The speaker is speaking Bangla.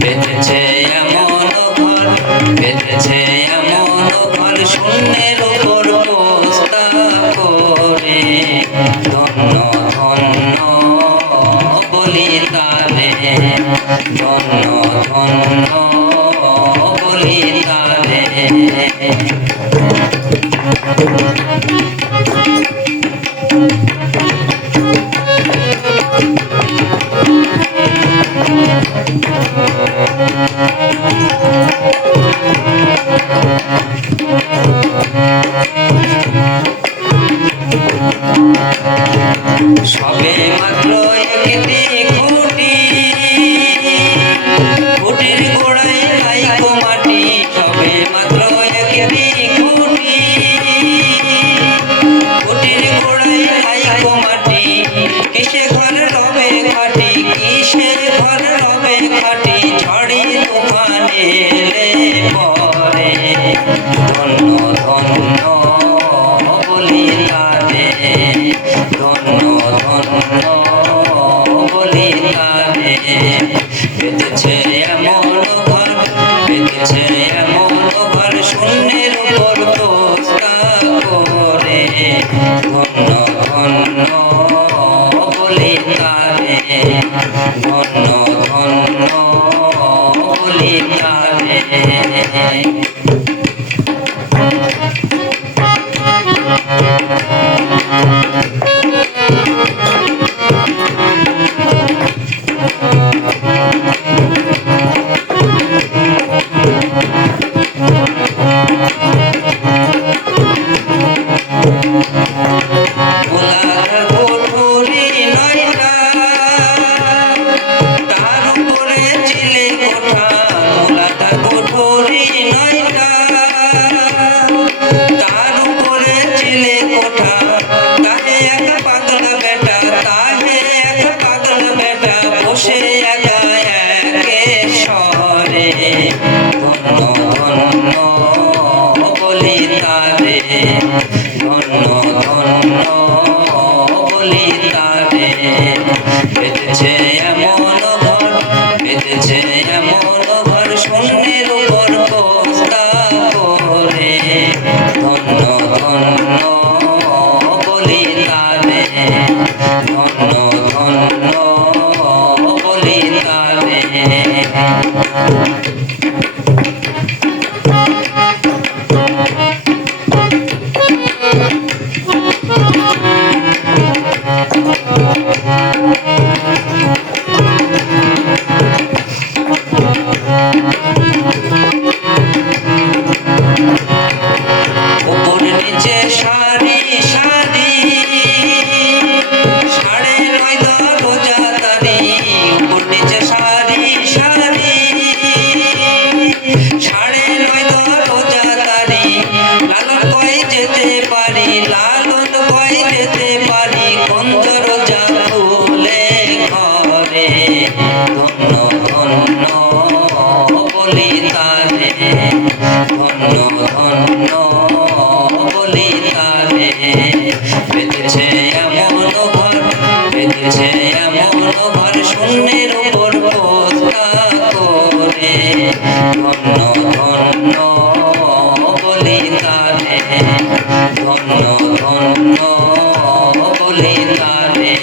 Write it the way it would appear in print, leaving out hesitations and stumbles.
বেঁধেছে এমন ঘর, বেঁধেছে এমন ঘর শূন্যের উপর বস্তা করে। ধন্য ধন্য বলি তারে, ধন্য ধন্য বলি তারে। সবে মাত্র একটি খুঁটি, খুঁটির গোড়ায় লাইকো মাটি। সবে মাত্র একটি খুঁটি, খুঁটির গোড়ায় লাইকো মাটি। কিসে ঘর রবে খাটি, কিসে ঘর রবে খাটি। ঝড়ি তুফানে এলে পরে ধন্য ধন্য বলি তারে, ধন্য ধন্য বলি তারে। বেঁধেছে এমন ঘর, বেঁধেছে এমন ঘর শূন্যের উপর বস্তা করে। ধন্য ধন্য বলি তারে, ধন্য ধন্য বলি তারে। ধন্য ধন্য বলি তারে, ধন্য ধন্য বলি তারে। বেঁধেছে এমন ঘর, বেঁধেছে এমন ঘর শূন্যের উপর বস্তা করে। ধন্য ধন্য বলি তারে, ধন্য ধন্য বলি তারে। উপর নিচে সারি সারি, 9.5 রোজা তারি। উপর নিচে সারি সারি, 9.5 রোজা তারি। লালন কই যেতে পারি, লালন কই যেতে পারি। কোন রোজা খুলে ঘরে ধন্য ধন্য বলি তারে, ধন্য ধন্য বলি তারে। বেঁধেছে এমন ঘর, বেঁধেছে এমন ঘর শূন্যের উপর বস্তা করে। ধন্য ধন্য বলি তারে, ধন্য ধন্য বলি তারে।